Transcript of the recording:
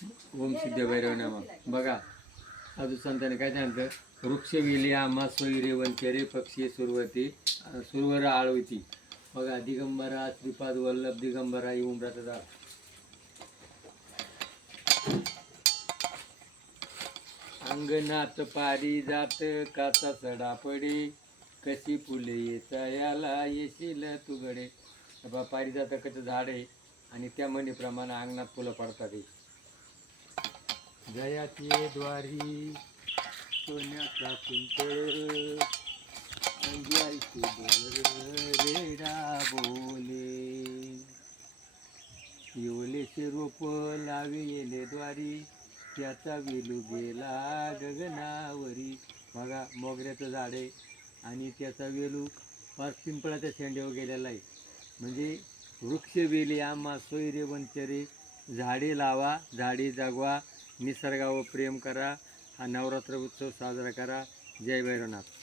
ओम सिद्ध भैरवनामा बघा. अजून संतांनी काय सांगतं, वृक्ष वेली आम्हा सोयरे वंचरे पक्षी सुरवती सुरवर आळवती. बघा, दिगंबरा श्रीपाद वल्लभ दिगंबरा ही उमराचं झाड. अंगणात पारी जात काचा सडा पडे, कशी फुले येचा याला येशील तुगडे. बाबा, पारिजातकाचं झाड आहे आणि त्या म्हणीप्रमाणे अंगणात फुलं पडतात. जयाचे द्वारी सोन्याचा कुंतळ, अंग्याईचे बोल रेडा बोले. येवलेचे रोप लावी येले द्वारी, त्याचा वेलू गेला गगनावरी. बघा, मोगऱ्याचं झाड आहे आणि त्याचा वेलू फार पिंपळाच्या शेंड्यावर गेलेला आहे. म्हणजे वृक्ष वेली आम्हा सोयरे वंचरे, झाडे लावा झाडे जगवा, निसर्गावर प्रेम करा, हा नवरात्र उत्सव साजरा करा. जय भैरवनाथ.